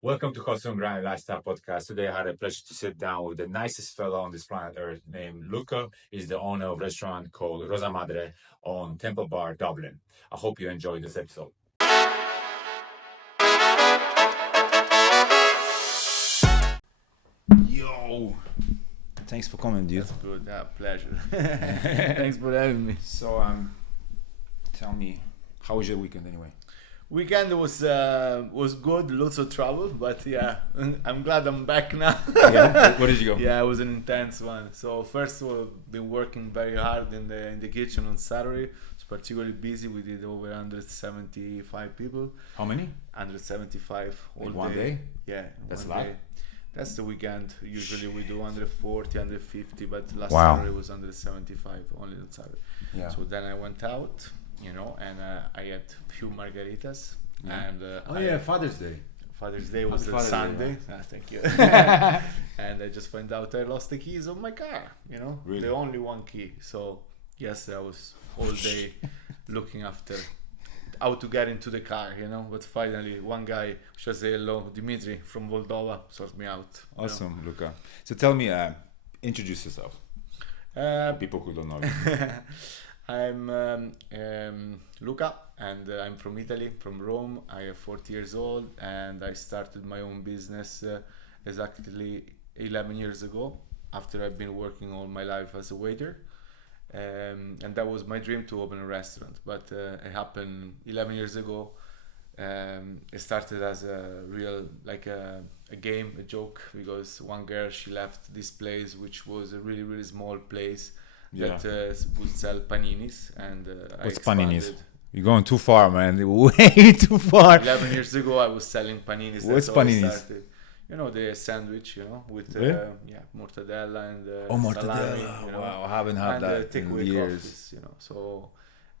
Welcome to Hustle and Grind Lifestyle Podcast. Today I had a pleasure to sit down with the nicest fellow on this planet Earth named Luca. He's the owner of a restaurant called RosaMadre on Temple Bar, Dublin. I hope you enjoyed this episode. Yo! Thanks for coming, dude. That's good. Pleasure. Thanks for having me. So, tell me, how was your weekend anyway? Weekend was good. Lots of trouble, but yeah, I'm glad I'm back now. Yeah, where did you go? Yeah, it was an intense one. So first of all, been working very hard in the kitchen on Saturday. It's particularly busy. We did over 175 people. How many? 175 all Like one day? Yeah, That's a one lot. day. That's the weekend. Usually we do 140, 150, but last Wow. Saturday was 175 only on Saturday. Yeah. So then I went out, and I had a few margaritas. Yeah. And Father's Day. Father's Day was Happy on Father's Day, Sunday. Thank you. And I just found out I lost the keys of my car. Really? The only one key. So yes, I was all day looking after how to get into the car. But finally, one guy, should I say hello, Dimitri from Moldova, sorted me out. Awesome, Luca. So tell me, introduce yourself. People who don't know you. I'm Luca, and I'm from Italy, from Rome. I am 40 years old, and I started my own business exactly 11 years ago, after I've been working all my life as a waiter. And that was my dream, to open a restaurant, but it happened 11 years ago. It started as a real, like a game, a joke, because one girl, she left this place, which was a really, really small place that would sell paninis, and I What's expanded. paninis? You're going too far, man. Way too far. 11 years ago, I was selling paninis. What's That's how I paninis? started. The sandwich, with Really? mortadella and Mortadella. salami, Wow, I haven't had and that in takeaway years. coffees, So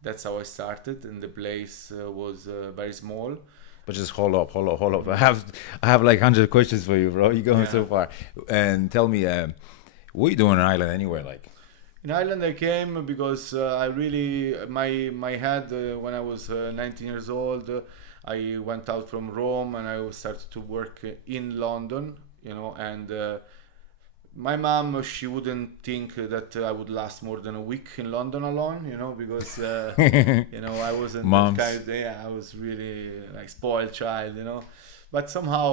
that's how I started, and the place was very small. But just hold up. I have like 100 questions for you, bro. You're going so far. And tell me, what are you doing in Ireland anyway? Like, In Ireland, I came because I really my head when I was 19 years old. I went out from Rome and I started to work in London, and my mom, she wouldn't think that I would last more than a week in London alone, because I wasn't Moms. that kind of, I was really like spoiled child, but somehow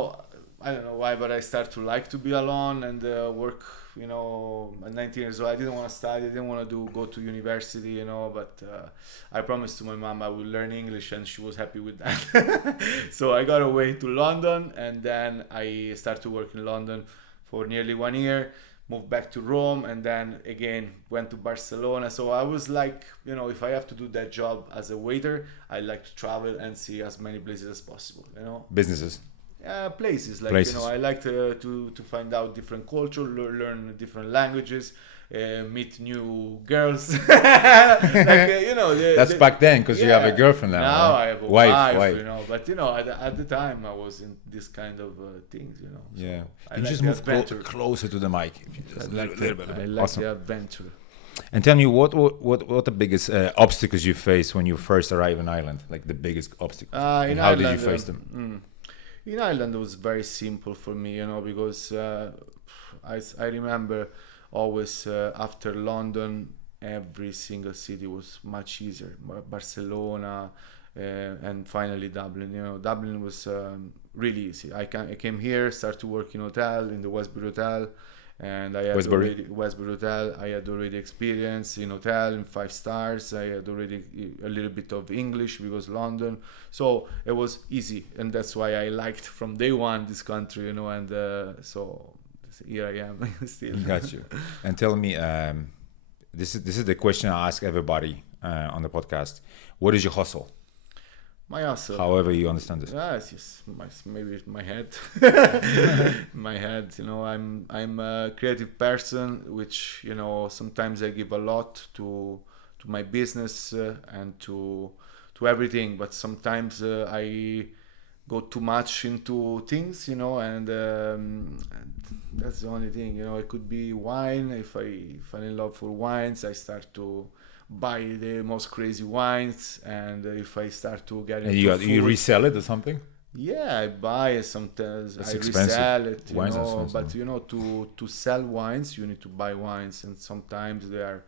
I don't know why, but I start to like to be alone and work. At 19 years old, I didn't want to study, I didn't want to go to university, but I promised to my mom I would learn English, and she was happy with that. So I got away to London, and then I started to work in London for nearly 1 year, moved back to Rome, and then again went to Barcelona. So I was like, if I have to do that job as a waiter, I like to travel and see as many places as possible, businesses. Places like Places. I like to find out different culture, learn different languages, meet new girls. That's back then, because you have a girlfriend now. Now right? I have a wife, wife. but at the time I was in this kind of things, So Yeah. I You like just the move adventure. closer to the mic. If you just a little bit. I like Awesome. the adventure. And tell me, what the biggest obstacles you face when you first arrive in Ireland? Like the biggest obstacles. In And how did you Ireland, face them? In Ireland, it was very simple for me, because I remember always after London, every single city was much easier. Barcelona, and finally Dublin. Dublin was really easy. I came here, started to work in the Westbury Hotel, and I had Westbury Hotel. I had already experience in hotel in 5 stars. I had already a little bit of English because London, so it was easy, and that's why I liked from day one this country, and so here I am still. Got you. And tell me, this is the question I ask everybody on the podcast. What is your hustle? My hustle. However you understand this. Yes, maybe my head. My head. I'm a creative person, which sometimes I give a lot to my business and to everything, but sometimes I go too much into things, and that's the only thing. It could be wine. If I fall in love for wines, I start to buy the most crazy wines, and if I start to get into You food, resell it or something? Yeah, I buy it sometimes. It's I expensive. resell it, Wines are expensive. But to sell wines, you need to buy wines, and sometimes they are,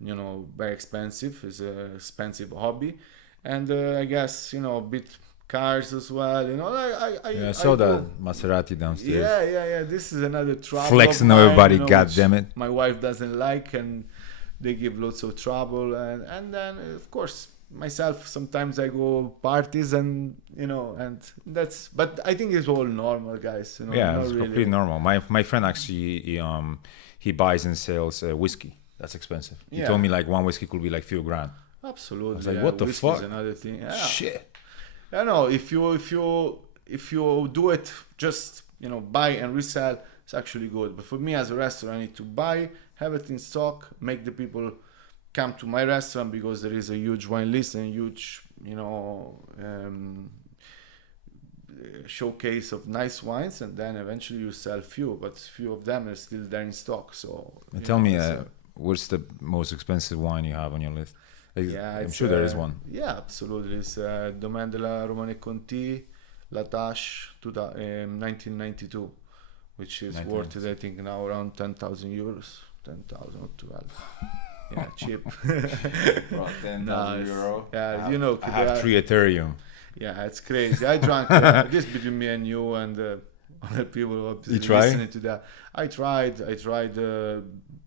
very expensive. It's a expensive hobby, and I guess a bit cars as well. Yeah, I I saw do. that Maserati downstairs. Yeah, yeah, yeah. This is another trouble of Flexing on mine, everybody, god which damn it. my wife doesn't like, and they give lots of trouble. And then, of course, myself, sometimes I go parties, and that's. But I think it's all normal, guys. Yeah, Not it's completely really. normal. My friend actually he buys and sells whiskey. That's expensive. He told Yeah, me like one whiskey could be like few grand. I was absolutely. like, Yeah, what the whiskey is fuck? another thing. Yeah, Shit. I know if you do it just buy and resell, it's actually good. But for me as a restaurant, I need to buy, have it in stock, make the people come to my restaurant because there is a huge wine list and huge showcase of nice wines, and then eventually you sell few, but few of them are still there in stock. So And tell me, it's what's the most expensive wine you have on your list? Like, yeah, I'm it's sure there is one. yeah, absolutely. It's Domaine de la Romanée Conti, La Tâche, 1992, which is worth it, I think, now around 10,000 euros, 10,000 or 12. Yeah, cheap. Bro, 10,000 Nice. euro. Yeah, I have 3 Ethereum. yeah, it's crazy. I drank this between me and you and other people who are You try? listening to that. I tried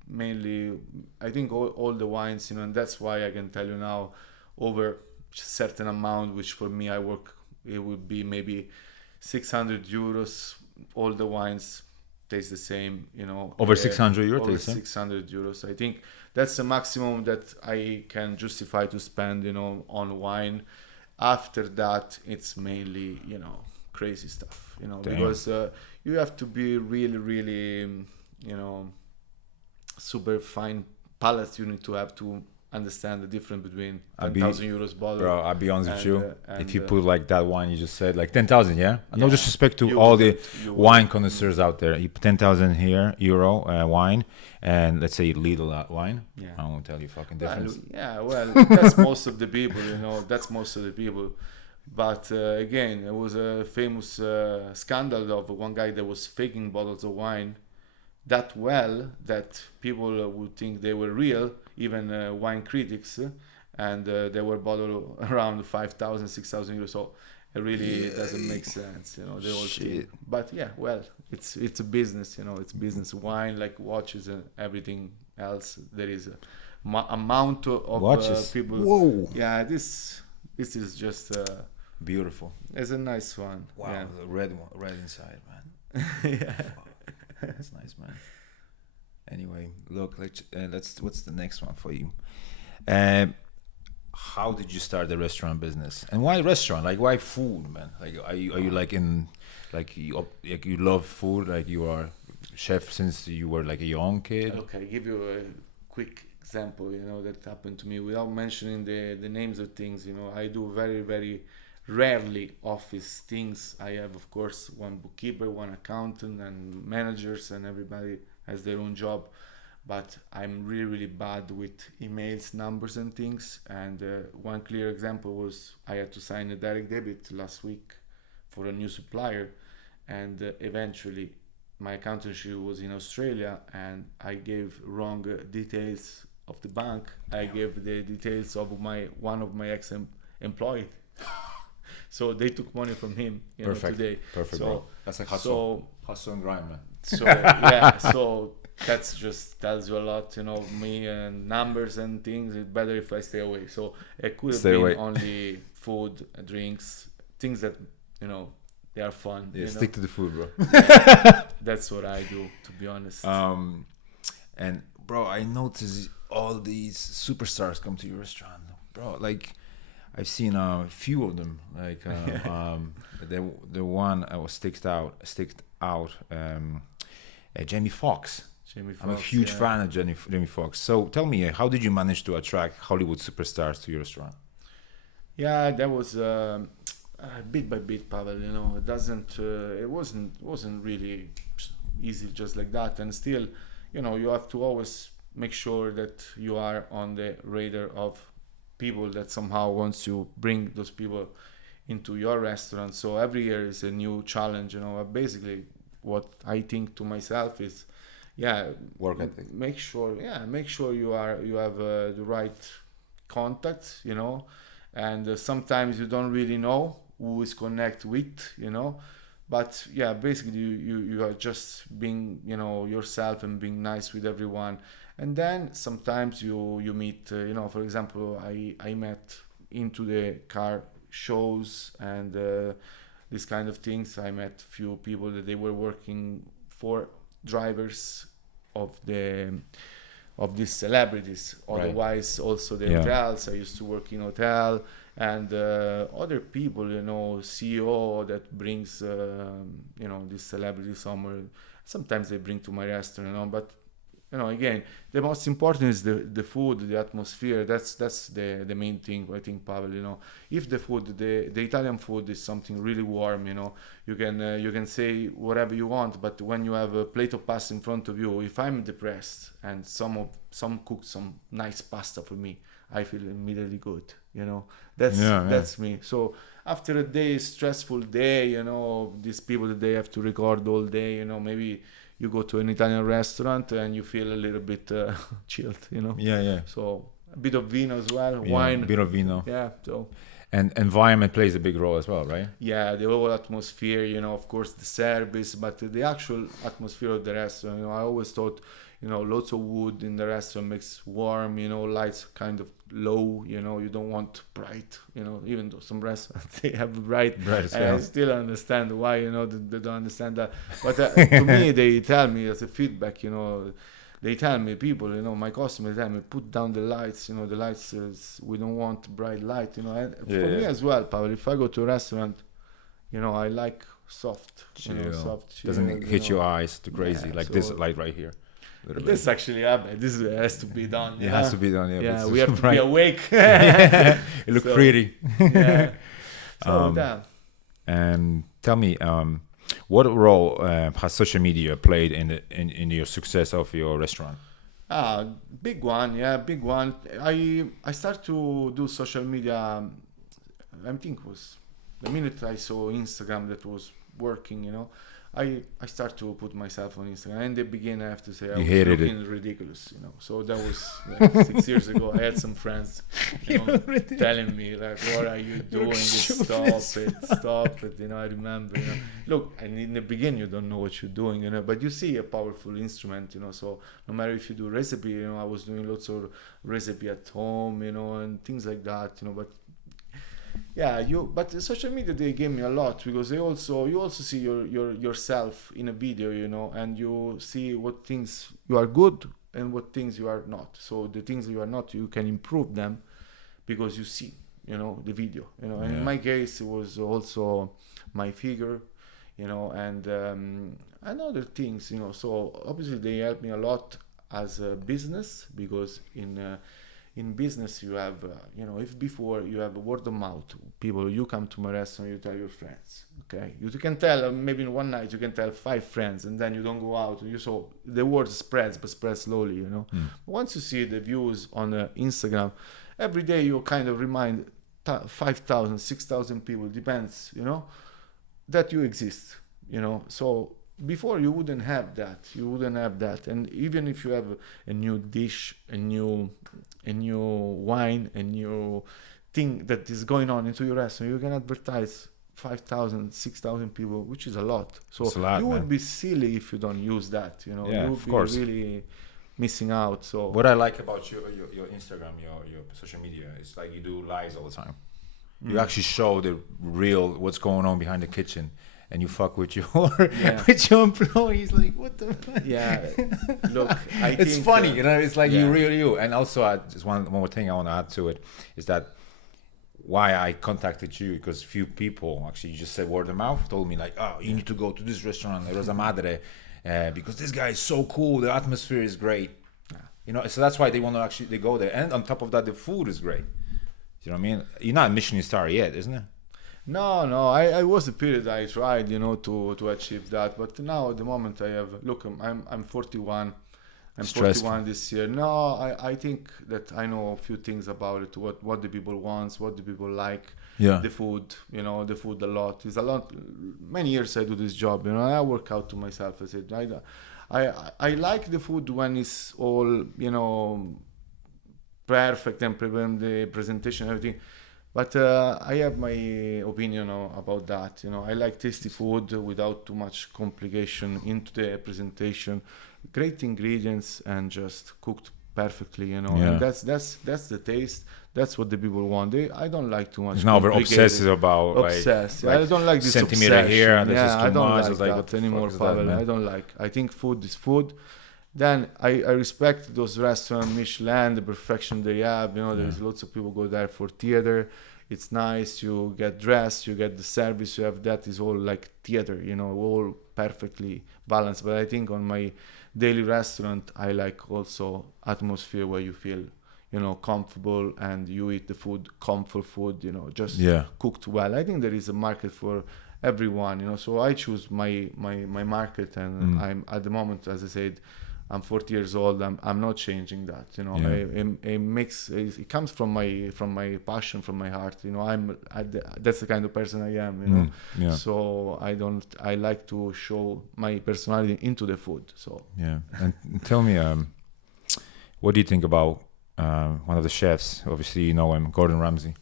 mainly. I think all the wines, and that's why I can tell you now over a certain amount, which for me I work. It would be maybe 600 euros. All the wines taste the same, Over 600 euro over taste, eh? 600 euros. I think that's the maximum that I can justify to spend, on wine. After that, it's mainly, crazy stuff, Damn. because you have to be really, really, you know, super fine palate. You need to have to understand the difference between I'll 10,000 be- euros bottle. Bro, I'll be honest with and, you. and, If you put like that wine you just said, like 10,000, yeah? No Yeah. disrespect to You all the wouldn't- you wine wouldn't. connoisseurs out there. You put 10,000 here, euro wine, and let's say Lidl wine. Yeah. I won't tell you fucking Well, difference. yeah, well, that's most of the people, that's most of the people. But again, there was a famous scandal of one guy that was faking bottles of wine that well that people would think they were real, even wine critics, and they were bottled around 5,000, 6,000 euros. So it really doesn't make sense, the whole thing. Shit. But yeah, well, it's a business, it's business. Wine, like watches and everything else, there is a amount of Watches. people. Whoa. Yeah, this is just Beautiful. it's a nice one. Wow, Yeah. the red one, red inside, man. Yeah. That's nice, man. Anyway, look, let's. What's the next one for you? How did you start the restaurant business, and why restaurant? Like, why food, man? Like, are you like in, like you love food, like you are chef since you were like a young kid? Okay, give you a quick example, that happened to me without mentioning the names of things. I do very, very rarely office things. I have, of course, one bookkeeper, one accountant, and managers, and everybody has their own job. But I'm really, really bad with emails, numbers, and things. And one clear example was I had to sign a direct debit last week for a new supplier, and eventually my accountant, she was in Australia, and I gave wrong details of the bank. I gave the details of one of my ex-employee. So they took money from him, Perfect. today. Perfect, So, bro. That's like hustle, so hustle and grind, man. so yeah, so that's just tells you a lot, me and numbers and things. It's better if I stay away. So it could have Stay been away. only food, drinks, things that they are fun. Yeah, stick to the food, bro. That's what I do, to be honest. And bro, I notice all these superstars come to your restaurant, bro. Like, I've seen a few of them. Like, the one I was sticked out. Jamie Foxx. Jamie I'm a Foxx, huge yeah. fan of Jamie Foxx. So tell me, how did you manage to attract Hollywood superstars to your restaurant? Yeah, that was bit by bit, Pavel. It doesn't. It wasn't really easy just like that. And still, you have to always make sure that you are on the radar of people that somehow wants to bring those people into your restaurant. So every year is a new challenge, basically what I think to myself is, yeah, Work ethic. make sure you have the right contacts, and sometimes you don't really know who is connect with, but yeah, basically you are just being, yourself and being nice with everyone. And then sometimes you meet, for example, I met into the car shows and these kind of things. I met few people that they were working for drivers of these celebrities. Right. Otherwise, also the Yeah. hotels. I used to work in hotel, and other people, CEO that brings, this celebrity somewhere. Sometimes they bring to my restaurant, but again, the most important is the food, the atmosphere. That's the main thing, I think, Pavel. If the food, the Italian food is something really warm, you can say whatever you want, but when you have a plate of pasta in front of you, if I'm depressed and some cook some nice pasta for me, I feel immediately good. That's me. So after a stressful day, these people that they have to record all day, maybe you go to an Italian restaurant and you feel a little bit chilled, Yeah. So a bit of vino as well, Yeah, wine. a bit of vino. Yeah, so And environment plays a big role as well, right? yeah, the whole atmosphere, of course the service, but the actual atmosphere of the restaurant. I always thought, lots of wood in the restaurant makes warm, lights kind of low, you don't want bright, even though some restaurants they have bright Bright as and well. I still understand why, they don't understand that. But to me, they tell me as a feedback, they tell me, people, my customers tell me, put down the lights, the lights, we don't want bright light, and for me as well, Pavel, if I go to a restaurant, I like soft, Chill. soft chill, Doesn't hit your eyes too crazy, Yeah, like so- this light right here. Literally. This actually happened. This has to be done. It has to be done. Yeah, but we have to be right. awake. It look So- pretty. Yeah. So Um, yeah. And tell me, what role has social media played in your success of your restaurant? Big one. Yeah, big one. I started to do social media. I think it was the minute I saw Instagram that was working. I started to put myself on Instagram. In the beginning, I have to say, I You was hated it. looking ridiculous. So that was like 6 years ago. I had some friends telling me like, "What are you doing? Stop it!" I remember. Look, and in the beginning, you don't know what you're doing. But you see a powerful instrument. So no matter if you do recipe, I was doing lots of recipe at home, and things like that. But yeah, but the social media, they gave me a lot, because you also see yourself in a video, and you see what things you are good and what things you are not. So the things you are not, you can improve them because you see, the video, and in my case it was also my figure, and other things, so obviously they helped me a lot as a business, because in business you have, if before you have a word of mouth, people, you come to my restaurant, you tell your friends, okay? You can tell, maybe in one night you can tell 5 friends, and then you don't go out. So the word spreads, but spreads slowly, Once you see the views on Instagram, every day you kind of remind 5,000, 6,000 people, depends, that you exist, So before you wouldn't have that, and even if you have a new dish, a new wine, a new thing that is going on into your restaurant, you can advertise 5,000, 6,000 people, which is a lot. So It's a lot, you would man. be silly if you don't use that. Yeah, you of would course. be really missing out. So What I like about your Instagram, your social media, is like you do lives all the time. You actually show the real what's going on behind the kitchen, and you fuck with your with your employees. Like, what the? yeah, look, I It's think, funny, it's like yeah. you. And also, just one more thing I want to add to it is that why I contacted you, because few people actually, you just said word of mouth, told me like, oh, you need to go to this restaurant, RosaMadre, because this guy is so cool, the atmosphere is great, so that's why they want to actually, they go there, and on top of that, the food is great. You know what I mean? You're not a Michelin star yet, isn't it? No, I was a period I tried, to achieve that, but now at the moment I have, look, I'm 41. I'm Stressful. 41 this year. No, I think that I know a few things about it. What the people want, what the people like. Yeah. The food, the food a lot. It's a lot. Many years I do this job. I work out to myself. I said I like the food when it's all perfect and the presentation, everything. But I have my opinion about that. I like tasty food without too much complication into the presentation. Great ingredients and just cooked perfectly. Yeah. And that's the taste. That's what the people want. I don't like too much. It's now very obsessive about obsessed. like I don't like this centimeter obsession. here and this is too I don't much. like It's like, that what the anymore, fuck is that, Pavel. man? I don't like. I think food is food. Then I respect those restaurants, Michelin, the perfection they have. There's lots of people go there for theater. It's nice. You get dressed, you get the service, you have that. Is all like theater, all perfectly balanced. But I think on my daily restaurant, I like also atmosphere where you feel, comfortable and you eat the food, comfort food, just cooked well. I think there is a market for everyone, so I choose my market, and I'm at the moment, as I said, I'm 40 years old. I'm not changing that. It comes from my passion, from my heart. That's the kind of person I am. So I like to show my personality into the food. So and tell me, what do you think about one of the chefs? Obviously, you know him, Gordon Ramsay.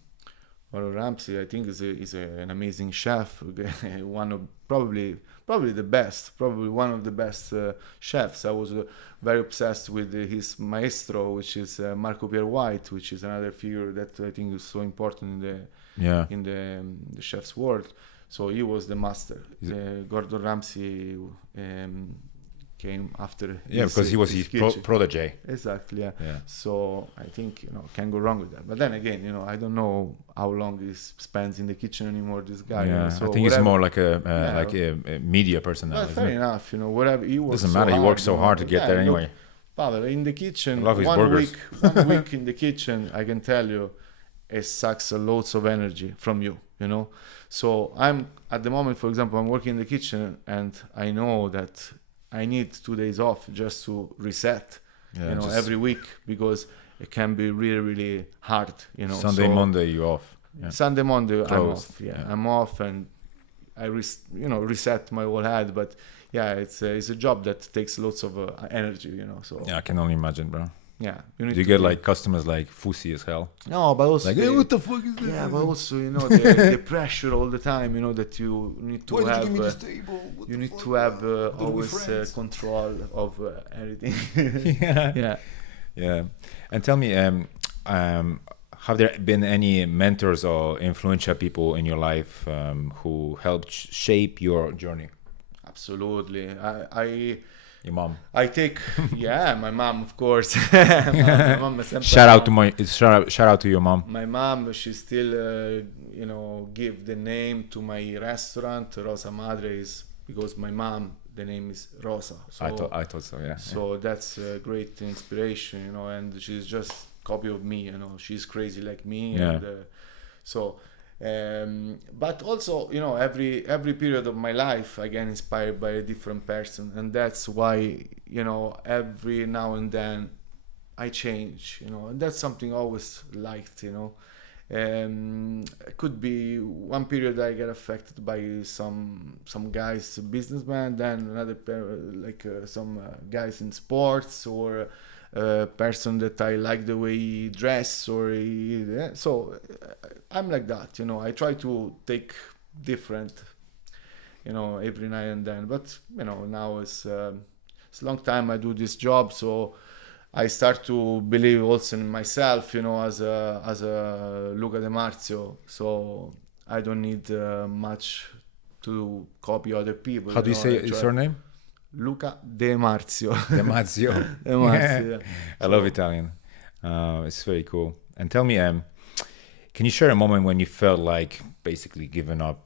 Well, Ramsey, I think, is an amazing chef. One of probably the best, probably one of the best chefs. I was very obsessed with his maestro, which is Marco Pierre White, which is another figure that I think is so important in the chef's world. So he was the master. Gordon Ramsay came after. Because he was his protege. Exactly. Yeah. So I think can't go wrong with that. But then again, I don't know how long he spends in the kitchen anymore. This guy. So I think he's more like a media person now. Fair enough. Whatever he works. Doesn't matter. So he works so hard to get there anyway. Pavel, in the kitchen, I love his one burgers. week in the kitchen, I can tell you, it sucks loads of energy from you. So I'm at the moment, for example, I'm working in the kitchen, and I know that I need 2 days off just to reset, every week, because it can be really, really hard, Sunday, Monday, you off. Yeah. Sunday, Monday, Closed. I'm off. I'm off, and I reset my whole head. But it's a job that takes lots of energy, So I can only imagine, bro. Yeah. Do you get like customers like fussy as hell? No, but also like, hey, what the fuck is that? Yeah, but also the pressure all the time, that you need to have. Why did you give me this table? You need to have always control of everything. Yeah. And tell me, have there been any mentors or influential people in your life who helped shape your journey? Absolutely. Your mom. I take my mom, of course. my mom shout out to your mom. My mom, she still give the name to my restaurant. RosaMadre is because my mom, the name is Rosa. So I thought so, yeah. So that's a great inspiration, and she's just a copy of me, she's crazy like me. Yeah. And but also, every period of my life I get inspired by a different person, and that's why, every now and then I change, and that's something I always liked, It could be one period I get affected by some guys, businessmen, then another some guys in sports, or person that I like the way he dress, so I'm like that, I try to take different, every now and then, but now it's a long time I do this job, so I start to believe also in myself, as a Luca De Marzio, so I don't need much to copy other people. How do you say his surname? Luca De Marzio. De Marzio. De Marzio, yeah. I love Italian. It's very cool. And tell me, can you share a moment when you felt like basically giving up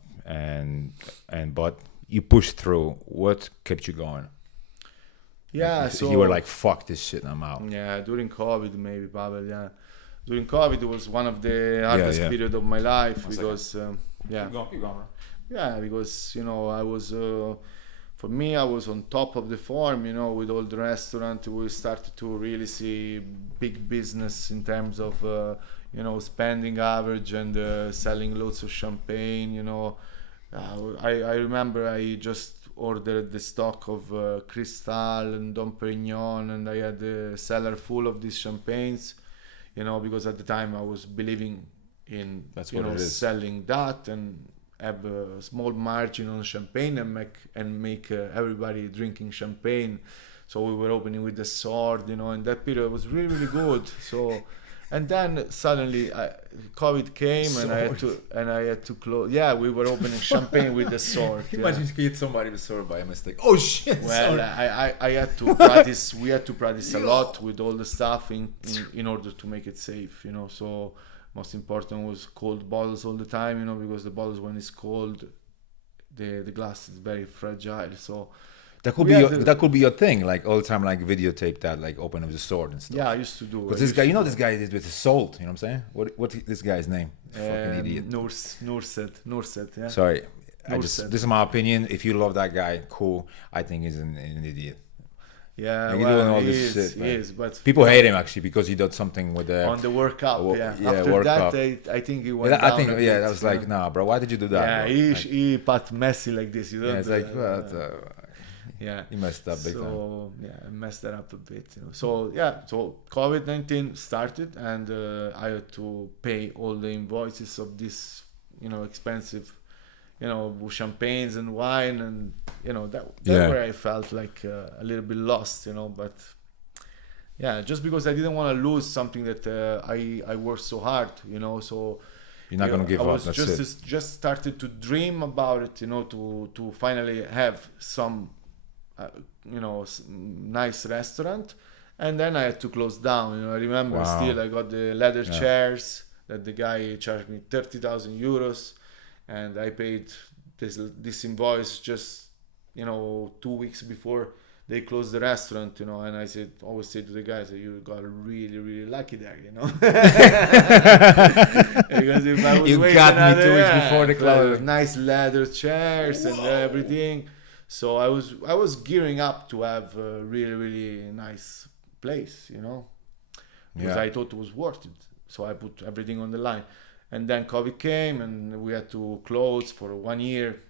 but you pushed through? What kept you going? Yeah, so you were like, fuck this shit, I'm out. Yeah, during COVID, maybe, Pavel. Yeah, during COVID, it was one of the hardest period of my life because Keep going. yeah, because I was for me, I was on top of the form, with all the restaurant. We started to really see big business in terms of, spending average and selling loads of champagne. I remember I just ordered the stock of Cristal and Dom Perignon, and I had a cellar full of these champagnes, because at the time I was believing in, That's what it is. selling that and have a small margin on champagne and make everybody drinking champagne. So we were opening with the sword, and that period was really, really good. So, and then suddenly COVID came and I had to close. Yeah, we were opening champagne with the sword. Imagine if you hit somebody with sword by a mistake. Oh shit! Well, I had to practice. We had to practice a lot with all the stuff in order to make it safe. So most important was cold bottles all the time. Because the bottles, when it's cold, the glass is very fragile. So that could be your thing, like all the time, like videotape that, like open up the sword and stuff. Yeah, I used to do. Because this guy, this guy did with the salt. You know what I'm saying? What's this guy's name? Fucking idiot. Nurset. Yeah. Sorry, Nurset. This is my opinion. If you love that guy, cool. I think he's an idiot. Yeah, like, well, all he this is, shit, he is, but people hate him actually because he did something with the on the World Cup. After World that, Cup. I think he went. I think that was like, nah, bro. Why did you do that? Yeah, bro? he pat Messi like this. You know. Yeah, it's like what? Yeah, he messed up big time. So I messed that up a bit. So COVID-19 started, and I had to pay all the invoices of this, expensive, champagnes and wine, and that's where I felt like a little bit lost, but yeah, just because I didn't want to lose something that I worked so hard, so you're not gonna give up. That's just started to dream about it, to finally have some nice restaurant, and then I had to close down. I remember still I got the leather chairs that the guy charged me 30,000 euros, and I paid this invoice just 2 weeks before they closed the restaurant, and I always say to the guys that you got really, really lucky there, because if I was you got me 2 weeks before the close, nice leather chairs and everything. So I was gearing up to have a really, really nice place, because I thought it was worth it. So I put everything on the line. And then COVID came, and we had to close for 1 year,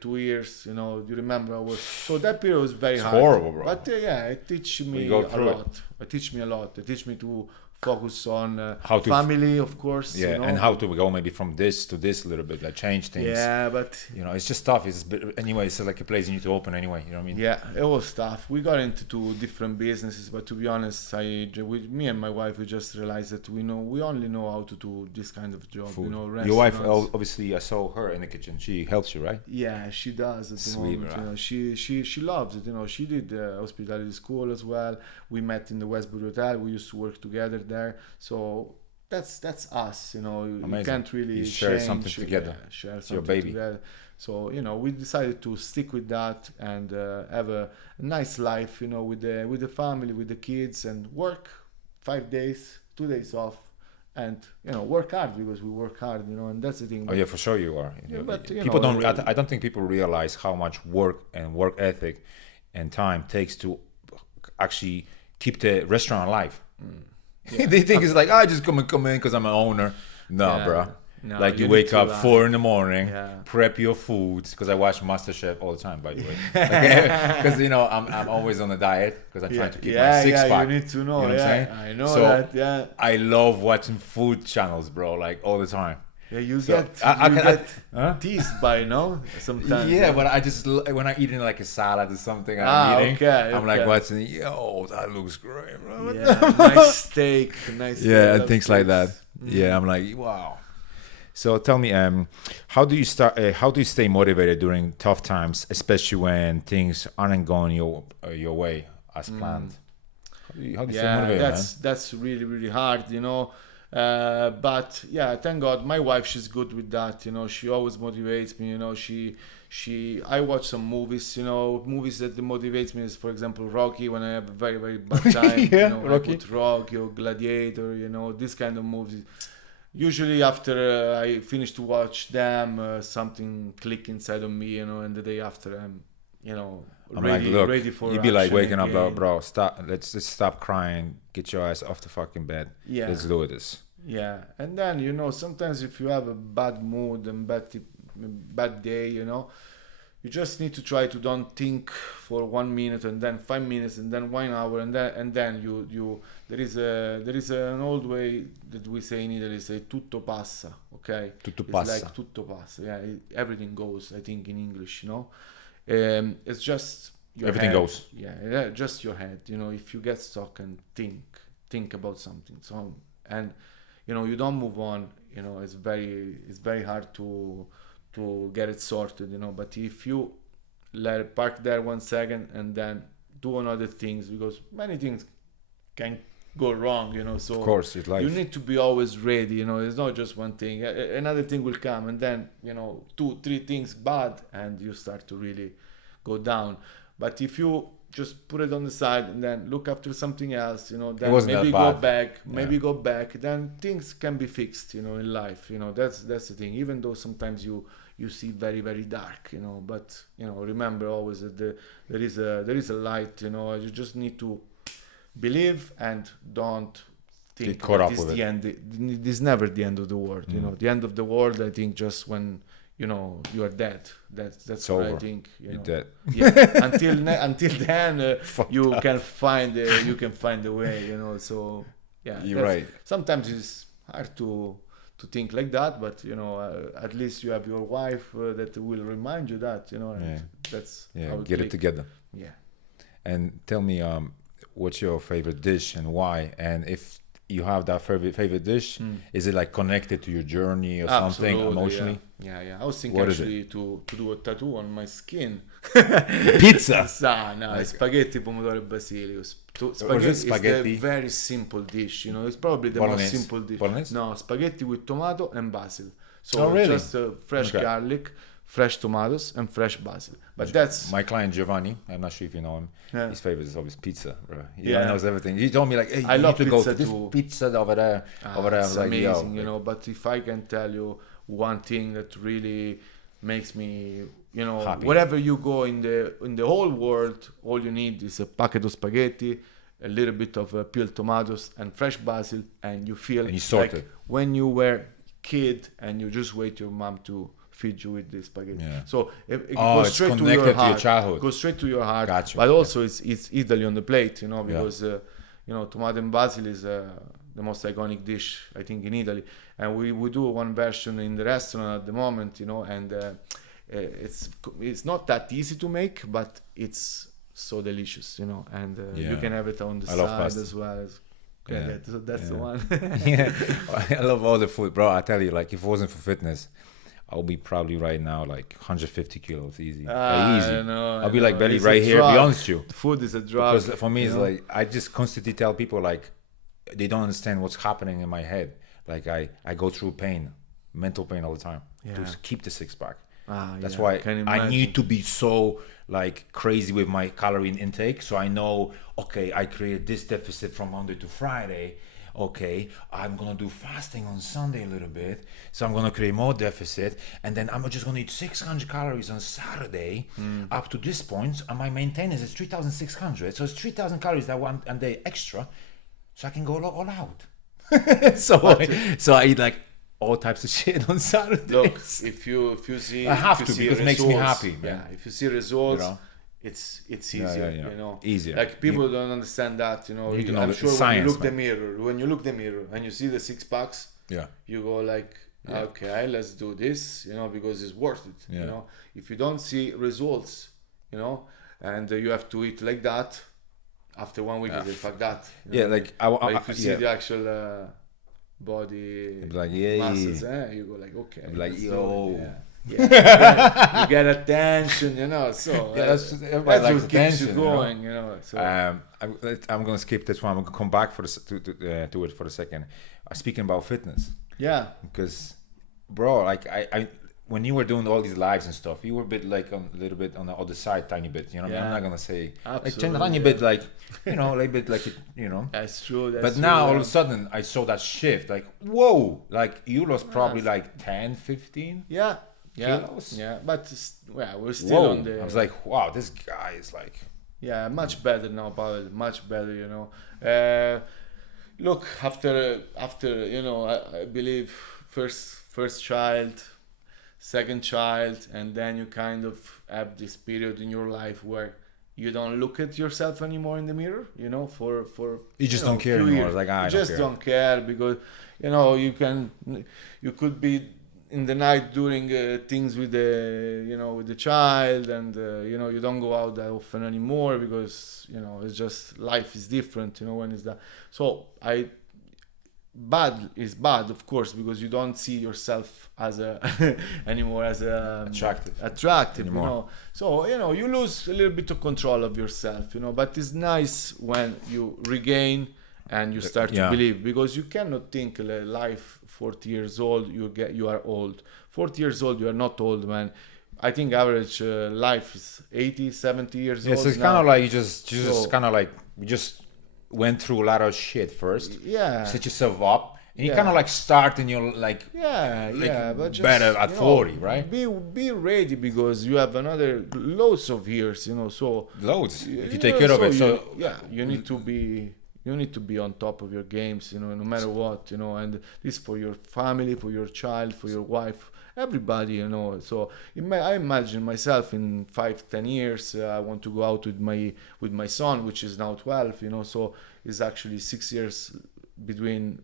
2 years. You remember so that period was very hard. Horrible, bro. But it teach me a lot. It teach me a lot. It teach me to focus on family, of course. Yeah, and how to go maybe from this to this a little bit, like change things. Yeah, but it's just tough. Anyway, it's like a place you need to open anyway. You know what I mean? Yeah, it was tough. We got into 2 different businesses, but to be honest, me and my wife, we just realized that we only know how to do this kind of job. Food. Your wife, obviously, I saw her in the kitchen. She helps you, right? Yeah, she does at the moment. Right? She loves it. She did hospitality school as well. We met in the Westwood Hotel. We used to work together there. So that's us. You can't really share something together. Share something your baby. Together. So we decided to stick with that and have a nice life. With the family, with the kids, and work 5 days, 2 days off. And work hard, because we work hard, and that's the thing. Oh yeah, for sure you are. But people don't. I don't think people realize how much work and work ethic and time takes to actually keep the restaurant alive. Yeah. They think it's like I just come in because I'm an owner. No, bro. No, like you wake up 4 a.m, prep your foods, because I watch MasterChef all the time, by the way. Because I'm always on a diet because I'm trying to keep my six pack. You need to know. You know what I'm saying? I know that. Yeah. I love watching food channels, bro, like all the time. Yeah, you get teased by sometimes. Yeah, but I just when I eat in like a salad or something, I'm like watching. Yo, that looks great, bro. Yeah, nice steak, and things like that. Yeah, I'm like, wow. So tell me, how do you stay motivated during tough times, especially when things aren't going your way as planned? How do you stay motivated, man? That's really, really hard, But thank God, my wife, she's good with that. She always motivates me. I watch some movies. Movies that motivates me is, for example, Rocky. When I have a very, very bad time, Rocky. I put Rocky or Gladiator. This kind of movies. Usually after I finish to watch them, something click inside of me, and the day after I'm, I'm like, look, ready for you'd be like action waking up, again. bro, stop, let's just stop crying, get your ass off the fucking bed. Yeah. Let's do this. Yeah, and then sometimes if you have a bad mood and bad day, you just need to try to don't think for 1 minute and then 5 minutes and then 1 hour and then you there is an old way that we say in Italy, say tutto passa, okay? Tutto It's passa. like tutto passa. Yeah, everything goes. I think in English, it's just your Everything head. goes. Yeah, just your head. If you get stuck and think about something, so and you don't move on. It's very hard to get it sorted. But if you let it park there 1 second and then do another things, because many things can go wrong. So Of course, it's life. you need to be always ready. It's not just one thing. Another thing will come, and then 2-3 things bad, and you start to really go down. But if you just put it on the side and then look after something else, then wasn't maybe that bad. go back, then things can be fixed, in life. That's the thing. Even though sometimes you see very, very dark, but remember always that there is a light. You just need to believe and don't think Get caught that up it's with the it. end. It is never the end of the world. The end of the world, I think, just when you are dead. That's what I over. think. You're dead. Yeah. Until then, you can find a way. So yeah, You're right. Sometimes it's hard to think like that, but at least you have your wife that will remind you that. And that's how Get it together. Yeah. And tell me, what's your favorite dish and why? And if you have that favorite dish, is it like connected to your journey or something Absolutely, emotionally? Yeah. I was thinking What is actually to do a tattoo on my skin. Pizza. It's spaghetti, pomodoro, and basilico. Spaghetti? Spaghetti is a very simple dish. It's probably the Bolognese? most simple dish. Bolognese? No, spaghetti with tomato and basil. So Oh, really? just fresh Okay. garlic, fresh tomatoes, and fresh basil. But that's My client Giovanni, I'm not sure if you know him. Yeah. His favorite is always pizza, bro. He Yeah. knows everything. He told me like, hey, I you love need to go pizza to this too. pizza over there. I was it's like, amazing, yo, But if I can tell you one thing that really makes me, Happy. wherever you go in the whole world, all you need is a packet of spaghetti, a little bit of peeled tomatoes, and fresh basil, and you feel And you like sorted. when you were kid and you just wait your mom to feed you with the spaghetti. Yeah. So it Oh, goes it's straight to connected your to your heart. childhood. Goes straight to your heart. Gotcha. But also it's Italy on the plate, because tomato and basil is the most iconic dish I think in Italy, and we do one version in the restaurant at the moment, and it's not that easy to make, but it's so delicious, and you Yeah. can have it on the I love side pasta. as well. Yeah. So that's the Yeah. one. Yeah, I love all the food, bro. I tell you, like, if it wasn't for fitness, I'll be probably right now like 150 kilos, easy. Easy. I know, I'll be like belly It's right a here. Be drug. honest with you. The food is a drug. Because for me, it's like I just constantly tell people like they don't understand what's happening in my head. Like I go through pain, mental pain all the time to keep the six pack. That's why I need to be so like crazy with my calorie intake. So I know, okay, I create this deficit from Monday to Friday. Okay, I'm gonna do fasting on Sunday a little bit, so I'm gonna create more deficit, and then I'm just gonna eat 600 calories on Saturday. Up to this point, and my maintenance is 3,600, so it's 3,000 calories that one and day extra, so I can go all out. so I eat like all types of shit on Saturday. Look, if you see, I have if you to, see because it makes me results, happy, man. Yeah, if you see results, You know? it's easier, yeah. Easier. Like people don't understand that, need to know I'm the sure science, when you look the mirror and you see the six packs, Yeah. you go like, okay, let's do this, because it's worth it. Yeah. If you don't see results, and you have to eat like that, after 1 week, you say, fuck that. Like but if you see the actual body like, muscles, you go like, okay, like, let's do yo. it, you get attention, so that's that's everybody likes what keeps you attention, going, so I'm gonna skip this one. I'm gonna come back to it for a second. Speaking about fitness, yeah, because bro, like I when you were doing all these lives and stuff, you were a bit like a little bit on the other side, tiny bit. I'm not gonna say like tiny bit, like a little bit like that's true. But now all of a sudden I saw that shift, like whoa, like you lost probably like 10, 15. Yeah, Yeah, kilos. yeah, but we're still Whoa! on the. I was like, wow, this guy is like. Yeah, much better now, Pavel. Much better, you know. Look, after I believe first child, second child, and then you kind of have this period in your life where you don't look at yourself anymore in the mirror, for You just don't care few anymore. years. Like, I You don't just care. don't care because you could be in the night doing things with the child, and you don't go out that often anymore because it's just life is different, when it's that. So I bad is bad, of course, because you don't see yourself as a anymore as a attractive, Anymore. so you lose a little bit of control of yourself, but it's nice when you regain and you start to Yeah. believe, because you cannot think life 40 years old you are old. 40 years old, you are not old, man. I think average life is 80, 70 years Yeah, old so it's now. kind of like you just So- kind of like we just went through a lot of shit first. Yeah. Set yourself up, and you Yeah. kind of like start and you're like Yeah, but just, better at 40, right? Be ready, because you have another loads of years, so loads if you yeah, take care of it. you, So you need to be on top of your games, no matter what, and this for your family, for your child, for your wife, everybody, So I imagine myself in 5-10 years, I want to go out with my son, which is now 12, So it's actually 6 years between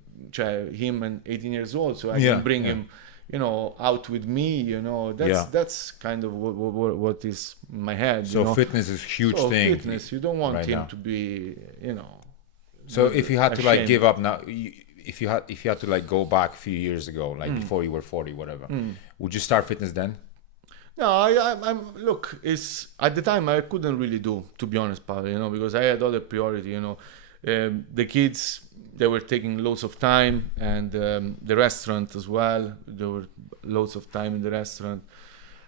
him and 18 years old, so I Yeah, can bring yeah. him, out with me. That's kind of what is in my head. so fitness is a huge So thing. fitness, you don't want right him now. to be, So if you had to like ashamed. give up now, if you had to like go back a few years ago, like before you were 40, whatever, would you start fitness then? No, I'm look. It's at the time I couldn't really do, to be honest, Paolo. Because I had other priority. The kids, they were taking loads of time, and the restaurant as well. There were loads of time in the restaurant,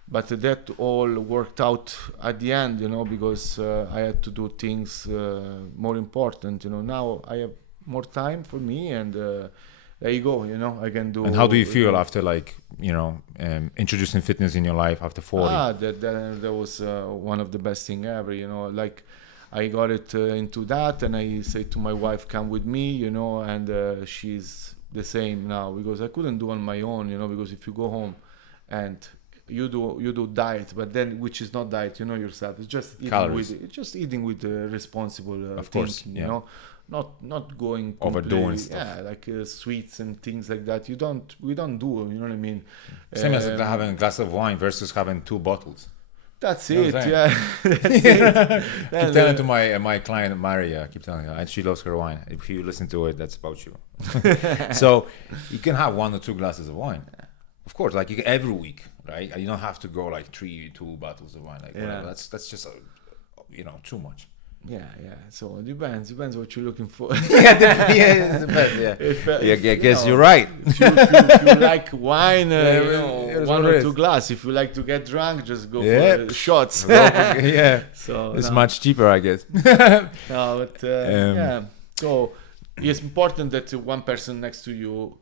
but that all worked out at the end. Because I had to do things more important. Now I have more time for me, and there you go. I can do. And how do you feel after like introducing fitness in your life after 40? That was one of the best thing ever. Like I got it into that, and I say to my wife, "Come with me," and she's the same now, because I couldn't do on my own. Because if you go home and you do diet, but then which is not diet, yourself. It's just eating Calories. with responsible Of course, thinking. yeah. Not going Overdoing completely- stuff. Yeah, like sweets and things like that. We don't do. You know what I mean? Same as Um, having a glass of wine versus having 2 bottles. That's You know it. what I'm Yeah. That's it. Keep And, telling to my client Maria, keep telling her, and she loves her wine. If you listen to it, that's about you. So you can have 1 or 2 glasses of wine, of course, like every week, right? You don't have to go like 2 bottles of wine, like whatever. Yeah. That's just too much. Yeah. So it depends what you're looking for. yeah, it's the best, yeah. I guess you're right. If you like wine, it's one what it or is. 2 glasses. If you like to get drunk, just go Yeah. for shots. Yeah, So it's no. much cheaper, I guess. No, but yeah. So it's important that one person next to you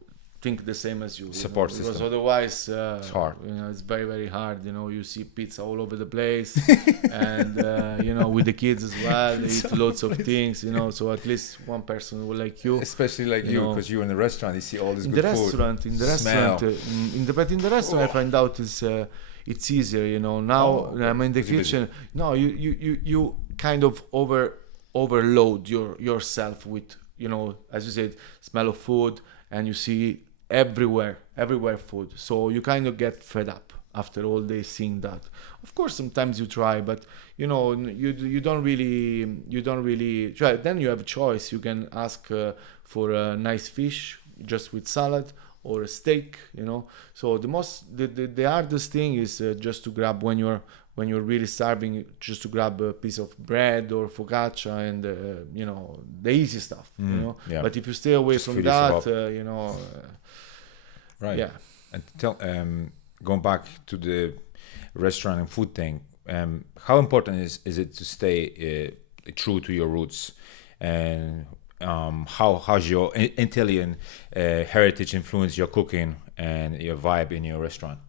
think the same as you. Support because system. otherwise It's hard. It's very, very hard. You see pizza all over the place, and with the kids as well, they eat lots of things. So at least one person will like you. Especially like you, because you're in the restaurant, you see all this In good the food. restaurant, in the Smell. restaurant, but in the restaurant, I find out it's easier. Now okay. I'm in the Because you're busy. kitchen. No, you kind of overload yourself with as you said, smell of food, and you see everywhere food. So you kind of get fed up after all day seeing that. Of course, sometimes you try, but you don't really try. Then you have a choice. You can ask for a nice fish just with salad, or a steak. So the hardest thing is just to grab when you're really starving, just to grab a piece of bread or focaccia and the easy stuff. yeah. But if you stay away Just from fill that, yourself Right. yeah. And going back to the restaurant and food thing, how important is it to stay true to your roots, and how's your Italian heritage influence your cooking and your vibe in your restaurant?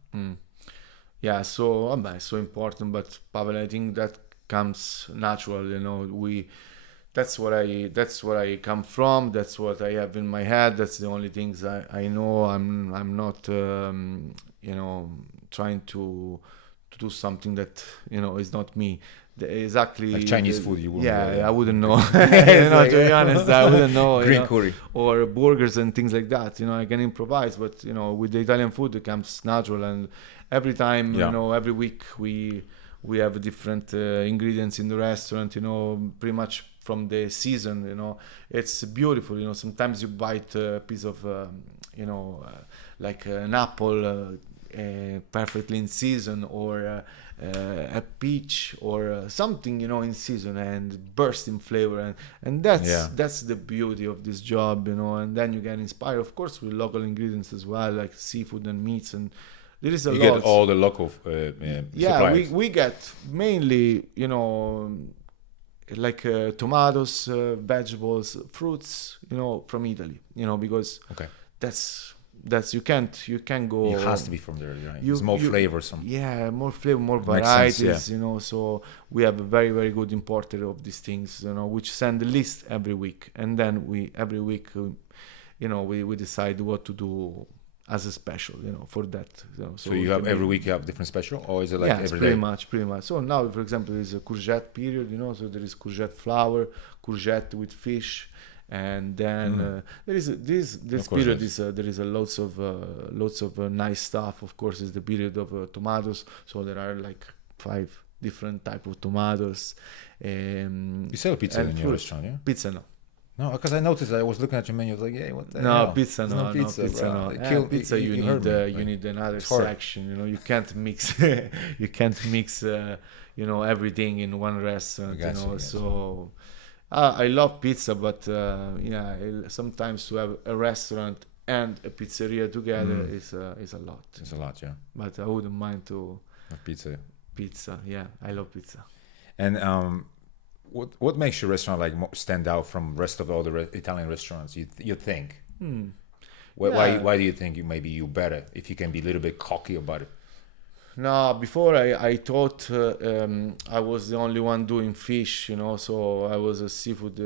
Yeah, so it's so important, but Pavel, I think that comes natural. That's what I come from. That's what I have in my head. That's the only things I know. I'm not trying to do something that is not me. Like Exactly. Chinese food, you wouldn't go, Yeah, yeah. I wouldn't know. It's like, To be honest, I wouldn't know. green curry. Or burgers and things like that. I can improvise, but with the Italian food, it comes natural. And every time, Yeah. every week we have different ingredients in the restaurant. Pretty much from the season. It's beautiful. Sometimes you bite a piece of, like an apple. Perfectly in season, or a peach, or something in season, and burst in flavor, and Yeah. that's the beauty of this job. And then you get inspired, of course, with local ingredients as well, like seafood and meats, and there is a You lot. get all the local Yeah, suppliers. we get mainly like tomatoes, vegetables, fruits, from Italy, because Okay. that's you can't go. It has to be from there, right? You- It's more you- flavorsome. Yeah, more flavor, more Makes sense, varieties, so we have a very, very good importer of these things, which send the list every week, and then every week we decide what to do as a special, for that. So you have every week you have different special, or is it like yeah, it's every day? pretty much. So now, for example, there is a courgette period, so there is courgette flour, courgette with fish, and then there is this Of course, period yes. is there is a lots of nice stuff. Of course, is the period of tomatoes. So there are like 5 different type of tomatoes. You sell pizza and in your fruit. restaurant, yeah? Pizza, no. No, because I noticed, I was looking at your menu, I was like, yeah, what the No, hell? pizza, There's no, pizza, pizza, bro. no. It Yeah, killed- pizza, you hurt need me. you Like, need another it's hard. section. You can't mix, you can't mix, everything in one restaurant. I gotcha, I gotcha. So I love pizza, but sometimes to have a restaurant and a pizzeria together is a lot. It's a lot, yeah. But I wouldn't mind to Of pizza. pizza. Yeah, I love pizza. And what makes your restaurant like stand out from rest of all the Italian restaurants? You think? Why do you think you better if you can be a little bit cocky about it? No, before I thought I was the only one doing fish, so I was a seafood.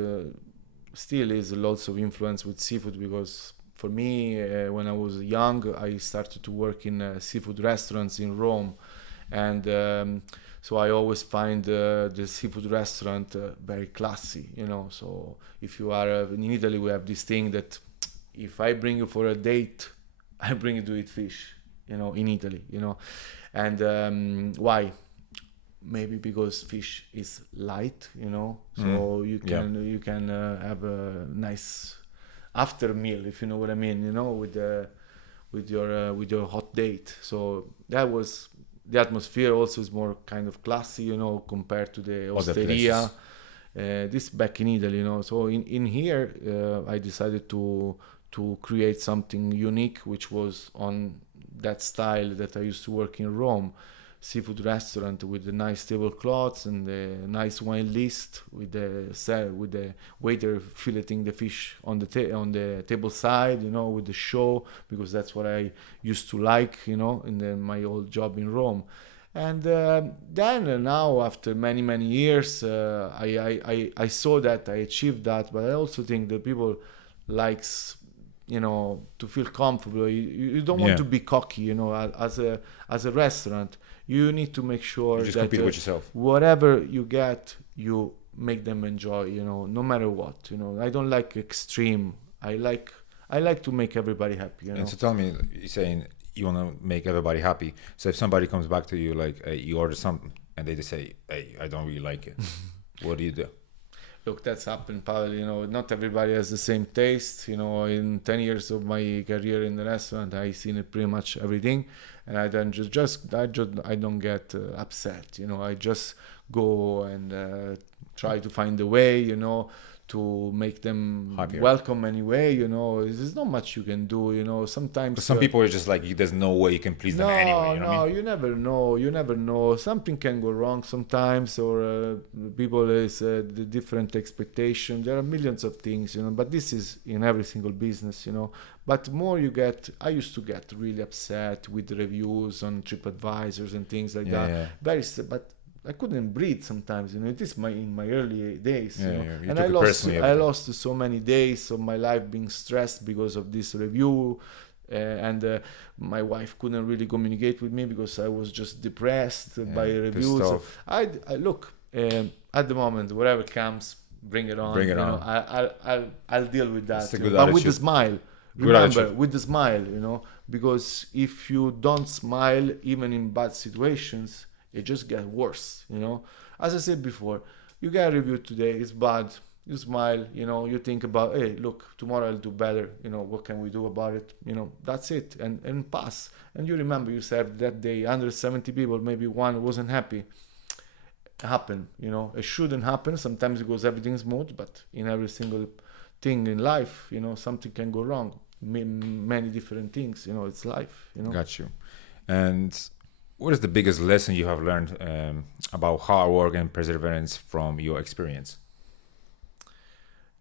Still is lots of influence with seafood, because for me, when I was young, I started to work in seafood restaurants in Rome, and so I always find the seafood restaurant very classy, So if you are in Italy, we have this thing that if I bring you for a date, I bring you to eat fish, in Italy, And why? Maybe because fish is light, so you can have a nice after meal, if you know what I mean, with your hot date. So that was the atmosphere. Also is more kind of classy, compared to the Other osteria. This back in Italy, So in here, I decided to create something unique, which was on that style that I used to work in Rome, seafood restaurant with the nice tablecloths and the nice wine list, with the waiter filleting the fish on the table side, with the show, because that's what I used to like, in my old job in Rome. And then now, after many years, I saw that I achieved that, but I also think that people likes to feel comfortable. You don't want to be cocky, as a restaurant. You need to make sure You just that compete with yourself. whatever you get, you make them enjoy, no matter what. I don't like extreme. I like to make everybody happy. And so tell me, you're saying you want to make everybody happy. So if somebody comes back to you, like you order something, and they just say, "Hey, I don't really like it," what do you do? Look, that's happened, Pavel. Not everybody has the same taste. In 10 years of my career in the restaurant, I've seen it pretty much everything, and I don't I don't get upset. I just go and try to find a way, to make them Happier. welcome anyway. There's not much you can do. Sometimes But some people are just like, there's no way you can please them anyway. You know what I mean? you never know. You never know. Something can go wrong sometimes, or people is the different expectation. There are millions of things, But this is in every single business, But more you get, I used to get really upset with reviews on TripAdvisors and things like that. Yeah. But I couldn't breathe sometimes, It is in my early days, You and I lost so many days of my life being stressed because of this review, and my wife couldn't really communicate with me because I was just depressed by reviews. So I look, at the moment, whatever comes, bring it on. Bring it on. I'll deal with that, But attitude. With a smile. Remember, with the smile, because if you don't smile, even in bad situations, it just gets worse, As I said before, you get a review today, it's bad, you smile, you think about, hey, look, tomorrow I'll do better, what can we do about it, that's it, and pass. And you remember, you said that day, 170 people, maybe one wasn't happy. It happened, it shouldn't happen. Sometimes it goes everything smooth, but in every single thing in life, something can go wrong. Many different things, it's life, Got you. And what is the biggest lesson you have learned about hard work and perseverance from your experience?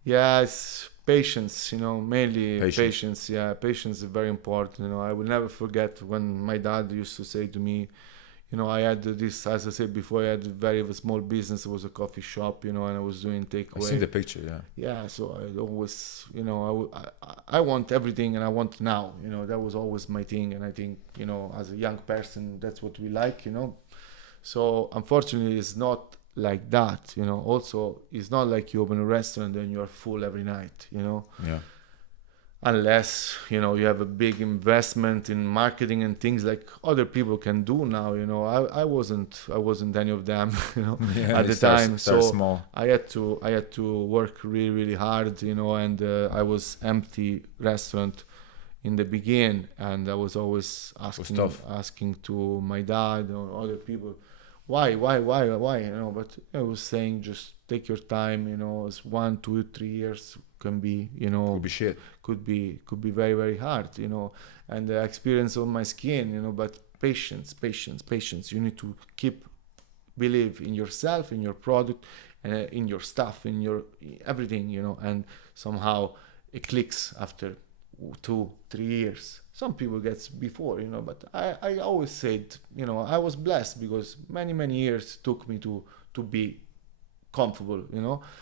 Yeah, it's patience, mainly patience. Yeah, patience is very important. I will never forget when my dad used to say to me, I had this, as I said before, I had a very small business. It was a coffee shop, and I was doing takeaway. I see the picture, yeah. Yeah, so I always, I want everything and I want now, that was always my thing. And I think, as a young person, that's what we like, So unfortunately, it's not like that, Also, it's not like you open a restaurant and you are full every night, Yeah. Unless you have a big investment in marketing and things like other people can do now. I wasn't any of them at the time. So small. I had to work really, really hard, and I was empty restaurant in the beginning, and I was always asking to my dad or other people, why, but I was saying, just take your time, it's 1, 2, 3 years can be, could be shit, could be very, very hard, and the experience on my skin, but patience. You need to keep believe in yourself, in your product, in your stuff, in your everything, and somehow it clicks after 2, 3 years. Some people gets before, but I always said, I was blessed because many years took me to be comfortable,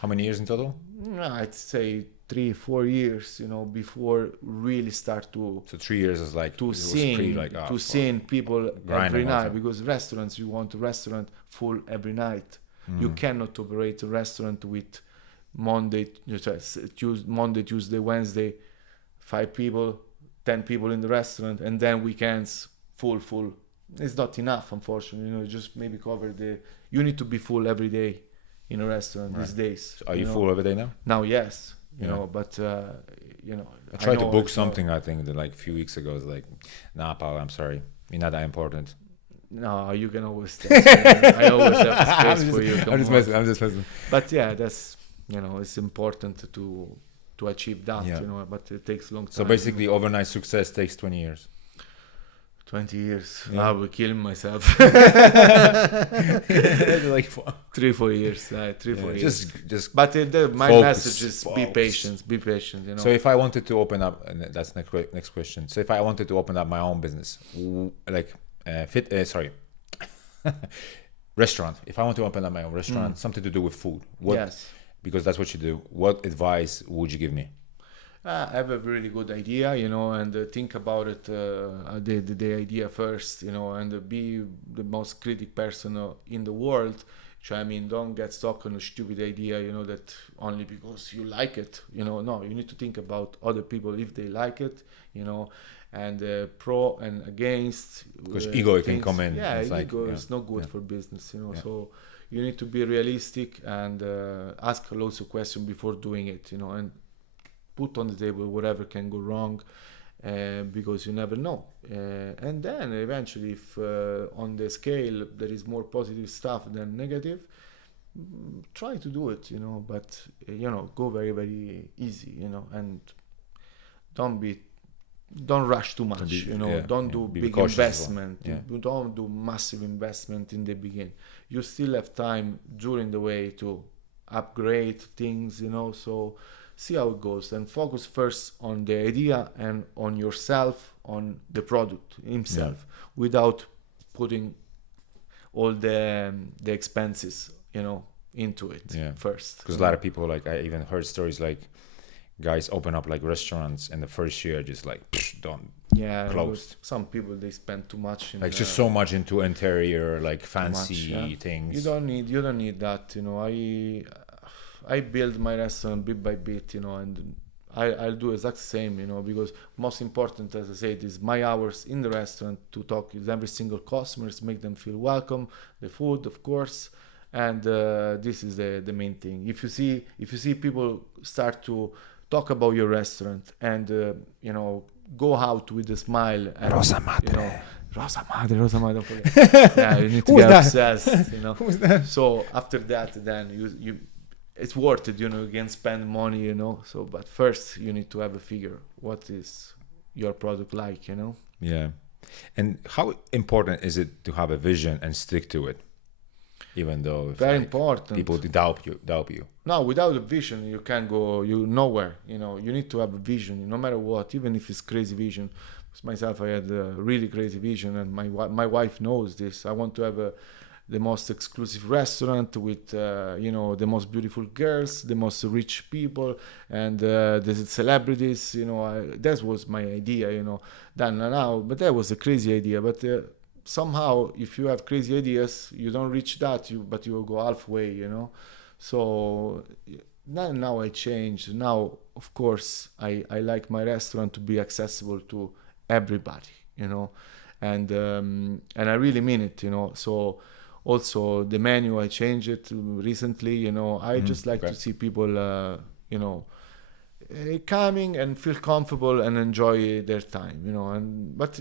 How many years in total? I'd say 3-4 years, before really start to. So 3 years is like to seeing people every night, because restaurants, you want a restaurant full every night. You cannot operate a restaurant with Monday, Tuesday, Wednesday, 5 people, 10 people in the restaurant, and then weekends full. It's not enough, unfortunately. Just maybe cover you need to be full every day in a restaurant these days. Are you full every day now? Now, yes. But I tried to book something. I think that like a few weeks ago. It's like, nah, pal, I'm sorry, you're not that important. No, you can always text me. I always have space for you. I'm just messing. But yeah, that's it's important to achieve that. But it takes a long time. So basically, overnight success takes 20 years. 20 years. I will kill myself. Like 3-4 years. 3-4 years. Just. But my message is be patient. Be patient. So if I wanted to open up, and that's next question. So if I wanted to open up my own business, like restaurant. If I want to open up my own restaurant, something to do with food. Yes. Because that's what you do. What advice would you give me? I have a really good idea, and think about it, the idea first, and be the most critic person in the world. I mean, don't get stuck on a stupid idea, that only because you like it, no, you need to think about other people if they like it, and pro and against. Because ego can come in. Yeah, ego is not good for business, so you need to be realistic and ask lots of questions before doing it, and put on the table whatever can go wrong, because you never know. And then eventually, if on the scale there is more positive stuff than negative, try to do it, but go very, very easy, and don't be don't rush too much, don't do be big cautious as well. investment. Don't do massive investment in the beginning. You still have time during the way to upgrade things, so see how it goes and focus first on the idea and on yourself, on the product himself, without putting all the expenses, into it first. Because a lot of people, like, I even heard stories like guys open up like restaurants and the first year just like done, closed. Some people, they spend too much in just so much into interior, like fancy things. You don't need that, I build my restaurant bit by bit, and I'll do exact same, because most important, as I said, is my hours in the restaurant to talk with every single customers, make them feel welcome, the food, of course, and this is the main thing. If you see people start to talk about your restaurant and go out with a smile and RosaMadre. RosaMadre, don't forget. Yeah, you need to get obsessed, Who's that? So after that, then you it's worth it, you can spend money, so but first you need to have a figure what is your product like, Yeah. And how important is it to have a vision and stick to it, even though very important, people doubt you? No, without a vision you can't go nowhere. You need to have a vision, no matter what, even if it's crazy vision. Myself, I had a really crazy vision, and my wife knows this. I want to have the most exclusive restaurant with the most beautiful girls, the most rich people, and the celebrities. That was my idea. Then now, but that was a crazy idea. But somehow, if you have crazy ideas, you don't reach that. But you will go halfway. So now I changed. Now, of course, I like my restaurant to be accessible to everybody. And I really mean it. So. Also, the menu, I changed it recently, I just like to see people, coming and feel comfortable and enjoy their time, but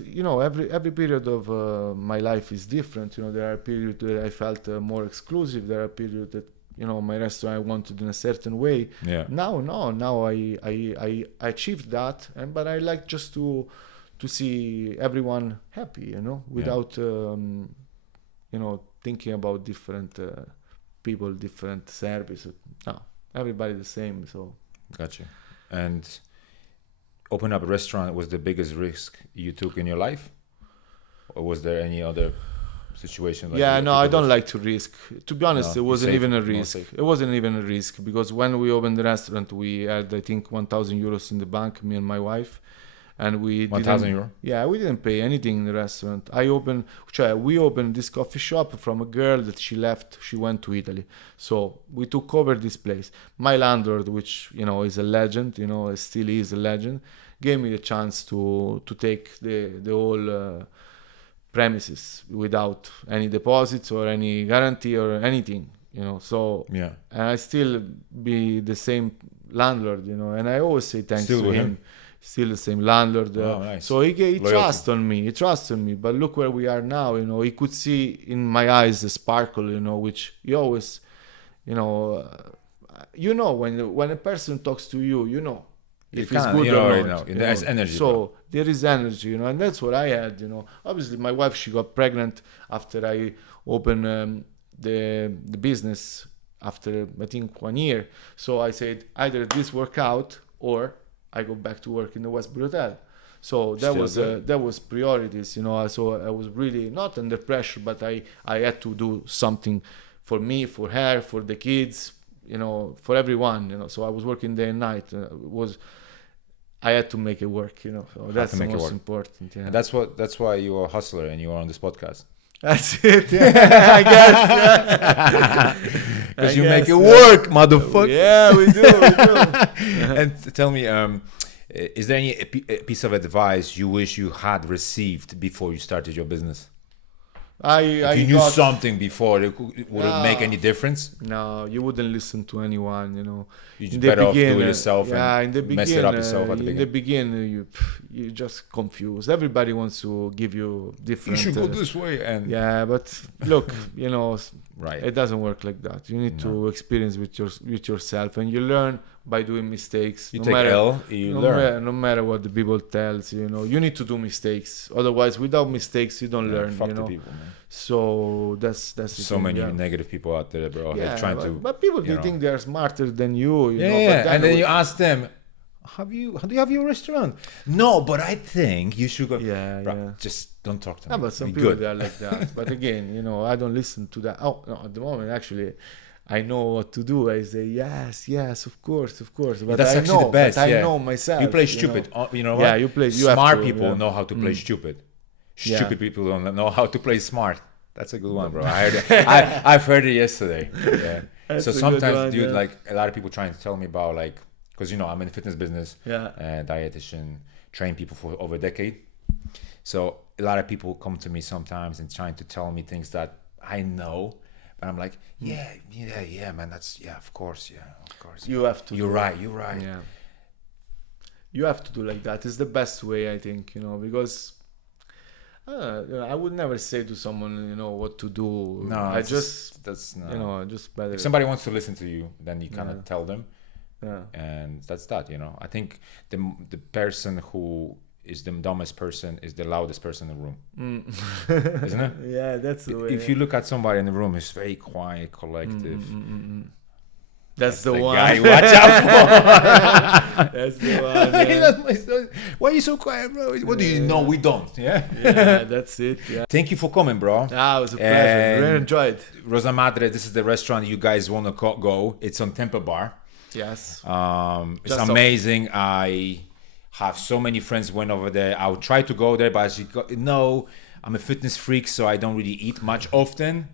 every period of my life is different. There are periods that I felt more exclusive. There are periods that, my restaurant I wanted in a certain way. Now I achieved that, but I like just to see everyone happy, without, thinking about different people, different service. No, everybody the same. So gotcha. And open up a restaurant was the biggest risk you took in your life, or was there any other situation? I don't like to risk. To be honest, it wasn't even a risk. Safe. It wasn't even a risk, because when we opened the restaurant, we had, I think, 1,000 euros in the bank, me and my wife. And we 1,000 euro? Yeah, we didn't pay anything in the restaurant. We opened this coffee shop from a girl that she left. She went to Italy. So we took over this place. My landlord, which, is a legend, still is a legend, gave me the chance to take the whole premises without any deposits or any guarantee or anything, So, and I still be the same landlord, and I always say thanks to him. Still the same landlord. Nice. So he trusts on me. He trusts on me. But look where we are now. He could see in my eyes the sparkle. Which he always, when a person talks to you, if it's good or not. There's energy. So there is energy, and that's what I had. Obviously, my wife, she got pregnant after I opened the business after, I think, 1 year. So I said either this work out or I go back to work in the Westbury Hotel. So that was priorities, So I was really not under pressure, but I had to do something for me, for her, for the kids, for everyone, So I was working day and night. I had to make it work, So that's the most important. Yeah. And that's why you are a hustler and you are on this podcast. That's it. I guess. Because you make it work, motherfucker. Yeah, we do. And tell me, is there any piece of advice you wish you had received before you started your business? If you knew something before, would it make any difference? No, you wouldn't listen to anyone, You just better off do it yourself and mess it up yourself at the beginning. In the beginning, you just confused. Everybody wants to give you different... You should go this way. Yeah, but look, Right. It doesn't work like that. You need to experience with yourself, and you learn by doing mistakes. You take L, you learn. No matter what the people tells you, you need to do mistakes. Otherwise, without mistakes, you don't learn. Fuck the people, man. So that's the So thing, many negative people out there, bro. They're trying to. But people they think they are smarter than you. Yeah, But and then you ask them, do you have your restaurant? No, but I think you should go. Yeah, Bro, yeah. just don't talk to me. Yeah, but some Be people good. they are like that. But again, I don't listen to that. Oh no, at the moment actually, I know what to do. I say yes, of course. But That's I actually know, the best. But yeah. I know myself. You play stupid. You know what? Yeah, you play. You smart have to, people know how to play stupid. Stupid people don't know how to play smart. That's a good one, bro. I heard it. I've heard it yesterday. Yeah. So sometimes, one, dude, like a lot of people trying to tell me about like, because I'm in the fitness business. Yeah. Dietitian, train people for over a decade. So a lot of people come to me sometimes and trying to tell me things that I know, but I'm like, yeah, man. Of course. You have to. You're right. Yeah. You have to do like that. It's the best way, I think. Because. I would never say to someone, what to do. No, just better. If somebody wants to listen to you, then you kind of tell them. Yeah. And that's that. I think the person who is the dumbest person is the loudest person in the room, isn't it? Yeah, that's the way. If you look at somebody in the room who's very quiet, collective. That's the one. Guy you watch out for. That's the one. Yeah. Why are you so quiet, bro? What do you know? We don't. Yeah, that's it. Yeah. Thank you for coming, bro. It was a pleasure. Really enjoyed. RosaMadre, this is the restaurant you guys want to go. It's on Temple Bar. Yes. It's amazing. I have so many friends went over there. I'll try to go there, but I'm a fitness freak, so I don't really eat much often.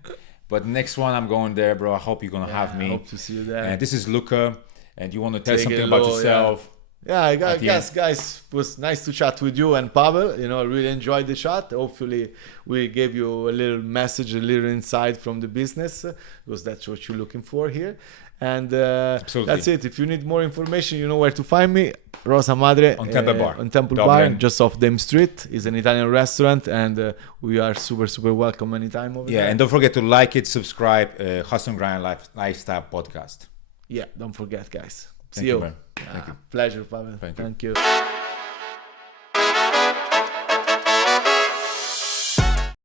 But next one, I'm going there, bro. I hope you're going to have me. I hope to see you there. And this is Luca. And you want to tell something about yourself? Yeah, I guess, guys, it was nice to chat with you and Pavel. I really enjoyed the chat. Hopefully, we gave you a little message, a little insight from the business, because that's what you're looking for here. And that's it. If you need more information, you know where to find me. RosaMadre on Temple Bar. On Temple Bar, just off Dame Street. It's an Italian restaurant, and we are super, super welcome anytime over there. Yeah, and don't forget to like it, subscribe, Hustle and Grind Lifestyle Podcast. Yeah, don't forget, guys. See you. Man. Thank you. Pleasure, Pavel. Thank you.